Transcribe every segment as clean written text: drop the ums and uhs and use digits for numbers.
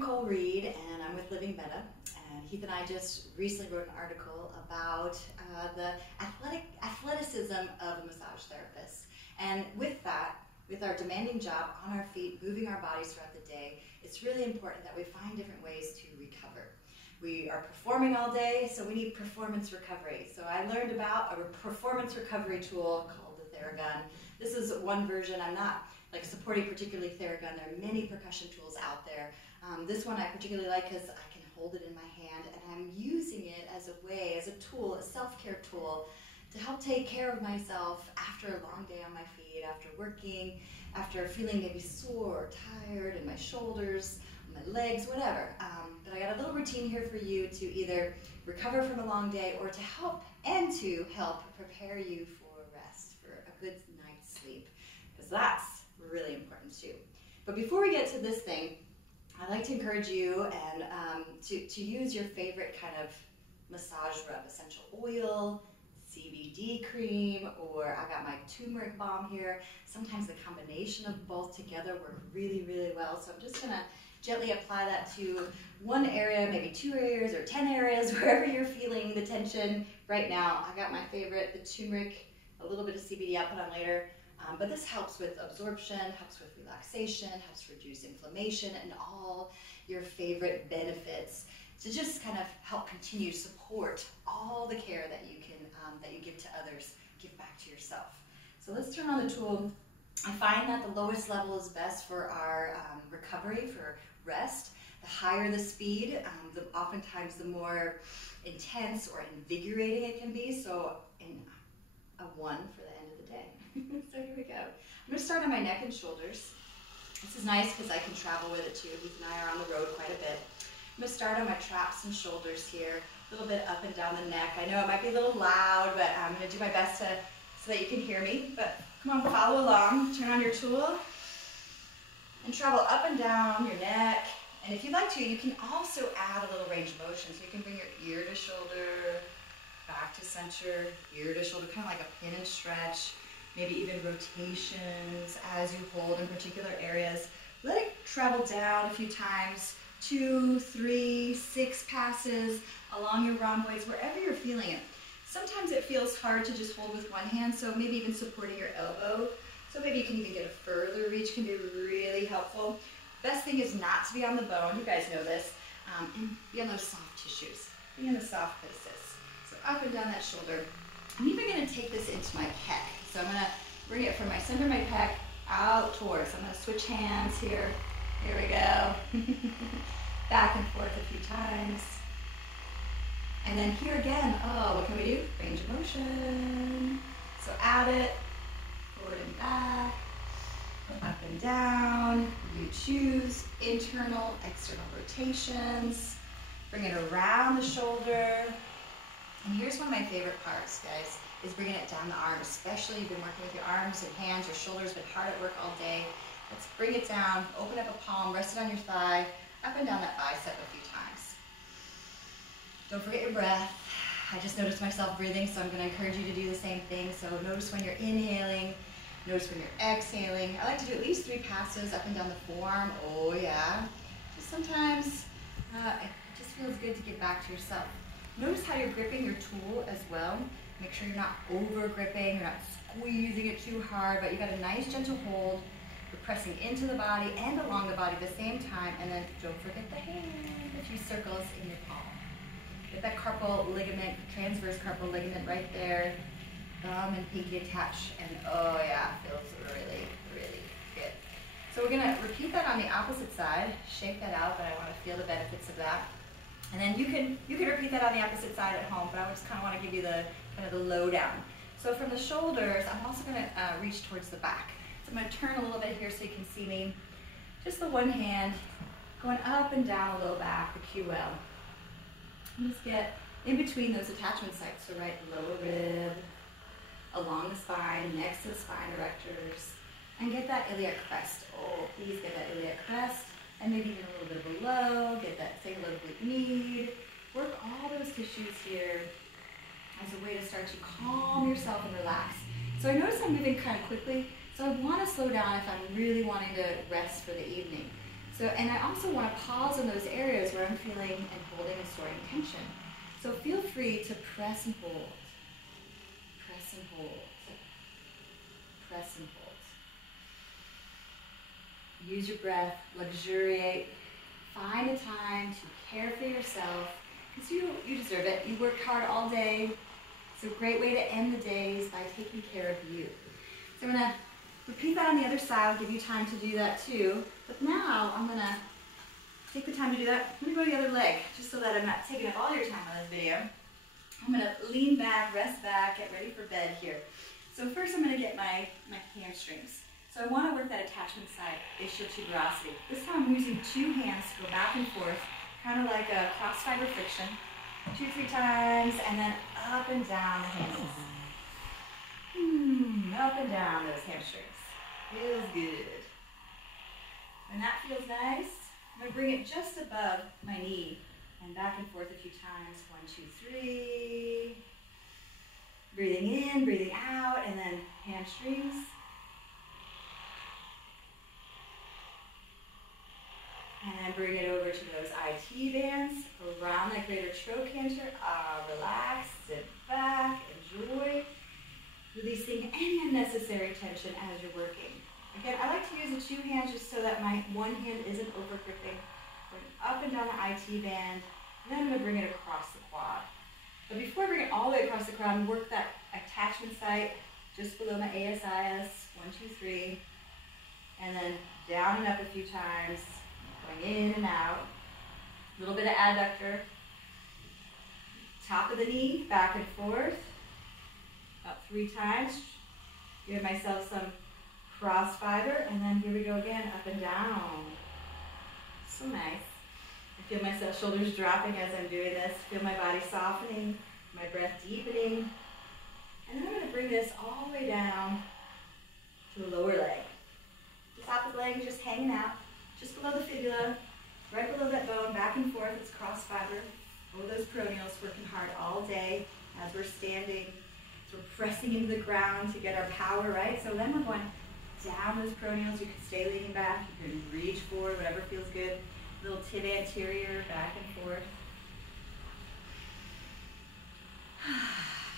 Nicole Reed, and I'm with Living Meta. And Heath and I just recently wrote an article about the athleticism of a massage therapist. And with that, with our demanding job on our feet, moving our bodies throughout the day, it's really important that we find different ways to recover. We are performing all day, so we need performance recovery. So I learned about a performance recovery tool called the Theragun. This is one version. I'm not supporting particularly Theragun. There are many percussion tools out there. This one I particularly like because I can hold it in my hand, and I'm using it as a way, as a tool, a self-care tool to help take care of myself after a long day on my feet, after working, after feeling maybe sore or tired in my shoulders, my legs, whatever. But I got a little routine here for you to either recover from a long day or to help prepare you for rest, for a good night's sleep, because that's really important too. But before we get to this thing, I'd like to encourage you and to use your favorite kind of massage rub, essential oil, CBD cream, or I got my turmeric balm here. Sometimes the combination of both together work really, really well. So I'm just gonna gently apply that to one area, maybe 2 areas or 10 areas, wherever you're feeling the tension right now. I got my favorite, the turmeric, a little bit of CBD I'll put on later. But this helps with absorption, helps with relaxation, helps reduce inflammation, and all your favorite benefits to just kind of help continue to support all the care that you can that you give to others, give back to yourself. So let's turn on the tool. I find that the lowest level is best for our recovery, for rest. The higher the speed, oftentimes the more intense or invigorating it can be. So in a 1 for the end of the day. So here we go. I'm going to start on my neck and shoulders. This is nice because I can travel with it too. Heath and I are on the road quite a bit. I'm going to start on my traps and shoulders here, a little bit up and down the neck. I know it might be a little loud, but I'm going to do my best so that you can hear me. But come on, follow along. Turn on your tool and travel up and down your neck. And if you'd like to, you can also add a little range of motion. So you can bring your ear to shoulder, back to center, ear to shoulder, kind of like a pin and stretch. Maybe even rotations as you hold in particular areas. Let it travel down a few times, 2, 3, 6 passes along your rhomboids, wherever you're feeling it. Sometimes it feels hard to just hold with one hand, so maybe even supporting your elbow. So maybe you can even get a further reach, can be really helpful. Best thing is not to be on the bone, you guys know this, and be on those soft tissues, be in the soft places. So up and down that shoulder. I'm even going to take this into my pec. So I'm going to bring it from my center of my pec out towards. I'm going to switch hands here. Here we go. Back and forth a few times. And then here again, what can we do? Range of motion. So add it, forward and back, up and down. You choose internal, external rotations. Bring it around the shoulder. And here's one of my favorite parts, guys, is bringing it down the arm, especially you've been working with your arms and hands, your shoulders, been hard at work all day. Let's bring it down, open up a palm, rest it on your thigh, up and down that bicep a few times. Don't forget your breath. I just noticed myself breathing, so I'm going to encourage you to do the same thing. So notice when you're inhaling, notice when you're exhaling. I like to do at least 3 passes up and down the forearm. Oh yeah. Just sometimes it just feels good to get back to yourself. Notice how you're gripping your tool as well. Make sure you're not over gripping, you're not squeezing it too hard, but you got a nice gentle hold. You're pressing into the body and along the body at the same time, and then don't forget the hand, a few circles in your palm. Get that carpal ligament, transverse carpal ligament right there. Thumb and pinky attach, and oh yeah, feels really, really good. So we're gonna repeat that on the opposite side. Shake that out, but I wanna feel the benefits of that. And then you can repeat that on the opposite side at home, but I just kind of want to give you the kind of the lowdown. So from the shoulders, I'm also going to reach towards the back. So I'm going to turn a little bit here so you can see me. Just the one hand going up and down the low back, the QL. And just get in between those attachment sites, so right lower rib, along the spine, next to the spine erectors, and get that iliac crest. Oh, please get that iliac crest. And maybe even a little bit below, get that sacral oblique knee. Work all those tissues here as a way to start to calm yourself and relax. So I notice I'm moving kind of quickly, so I want to slow down if I'm really wanting to rest for the evening. So, and I also want to pause in those areas where I'm feeling and holding and storing tension. So feel free to press and hold, press and hold, press and hold. Use your breath, luxuriate, find a time to care for yourself, because you deserve it. You worked hard all day. It's a great way to end the days by taking care of you. So I'm going to repeat that on the other side. I'll give you time to do that too. But now I'm going to take the time to do that. I'm going to go to the other leg, just so that I'm not taking up all your time on this video. I'm going to lean back, rest back, get ready for bed here. So first I'm going to get my hamstrings. So I want to work that attachment side, ischial tuberosity. This time I'm using two hands to go back and forth, kind of like a cross fiber friction. 2-3 times, and then up and down the hamstrings. Up and down those hamstrings. Feels good. When that feels nice, I'm going to bring it just above my knee and back and forth a few times. 1, 2, 3. Breathing in, breathing out, and then hamstrings. And bring it over to those IT bands, around that greater trochanter. Relax, sit back, enjoy. Releasing any unnecessary tension as you're working. Again, I like to use the two hands just so that my one hand isn't over gripping. Bring up and down the IT band, and then I'm going to bring it across the quad. But before I bring it all the way across the quad, work that attachment site just below my ASIS. 1, 2, 3. And then down and up a few times. Going in and out. A little bit of adductor. Top of the knee, back and forth. About 3 times. Give myself some cross fiber, and then here we go again, up and down. So nice. I feel my shoulders dropping as I'm doing this. Feel my body softening, my breath deepening. And then I'm going to bring this all the way down to the lower leg. The top of the leg is just hanging out. Just below the fibula, right below that bone, back and forth, it's cross fiber. Oh, those peroneals working hard all day as we're standing. So we're pressing into the ground to get our power, right? So then we're going down those peroneals. You can stay leaning back. You can reach forward, whatever feels good. Little tib anterior, back and forth.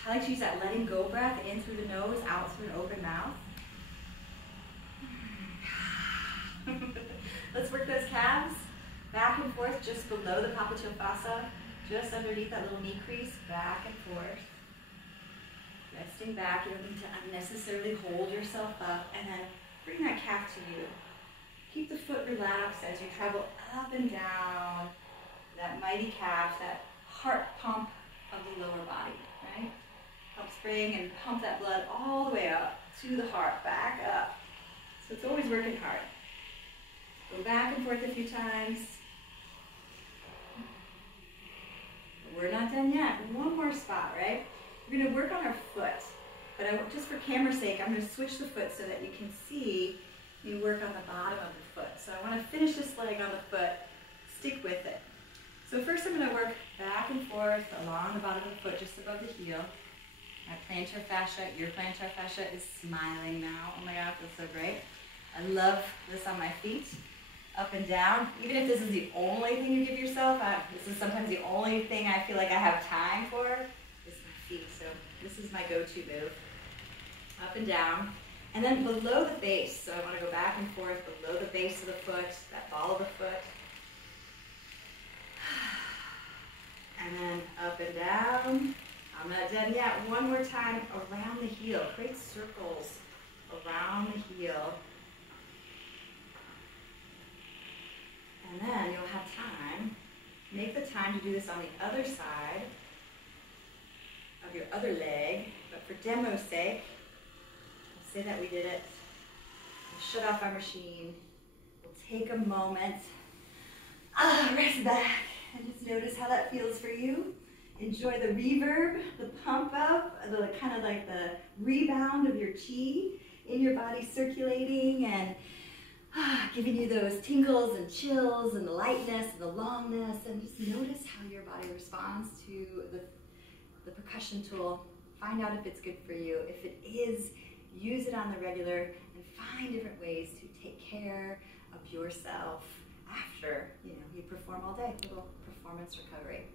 I like to use that letting go breath in through the nose, out through an open mouth. Let's work those calves back and forth just below the popliteal fossa, just underneath that little knee crease, back and forth. Resting back, you don't need to unnecessarily hold yourself up, and then bring that calf to you. Keep the foot relaxed as you travel up and down that mighty calf, that heart pump of the lower body, right? Helps bring and pump that blood all the way up to the heart, back up. So it's always working hard. Go back and forth a few times. We're not done yet. One more spot, right? We're going to work on our foot. But just for camera's sake, I'm going to switch the foot so that you can see me work on the bottom of the foot. So I want to finish this leg on the foot. Stick with it. So first I'm going to work back and forth along the bottom of the foot, just above the heel. My plantar fascia, your plantar fascia is smiling now. Oh my gosh, that's so great. I love this on my feet. Up and down. Even if this is the only thing you give yourself, this is sometimes the only thing I feel like I have time for, is my feet. So this is my go-to move. Up and down. And then below the base. So I want to go back and forth below the base of the foot, that ball of the foot. And then up and down. I'm not done yet. One more time around the heel. Create circles around the heel. And then you'll have time, make the time to do this on the other side of your other leg. But for demo's sake, we'll say that we did it. We'll shut off our machine. We'll take a moment. Rest back. And just notice how that feels for you. Enjoy the reverb, the pump up, the kind of like the rebound of your chi in your body circulating and giving you those tingles and chills and the lightness and the longness, and just notice how your body responds to the percussion tool. Find out if it's good for you. If it is, use it on the regular and find different ways to take care of yourself perform all day, little performance recovery.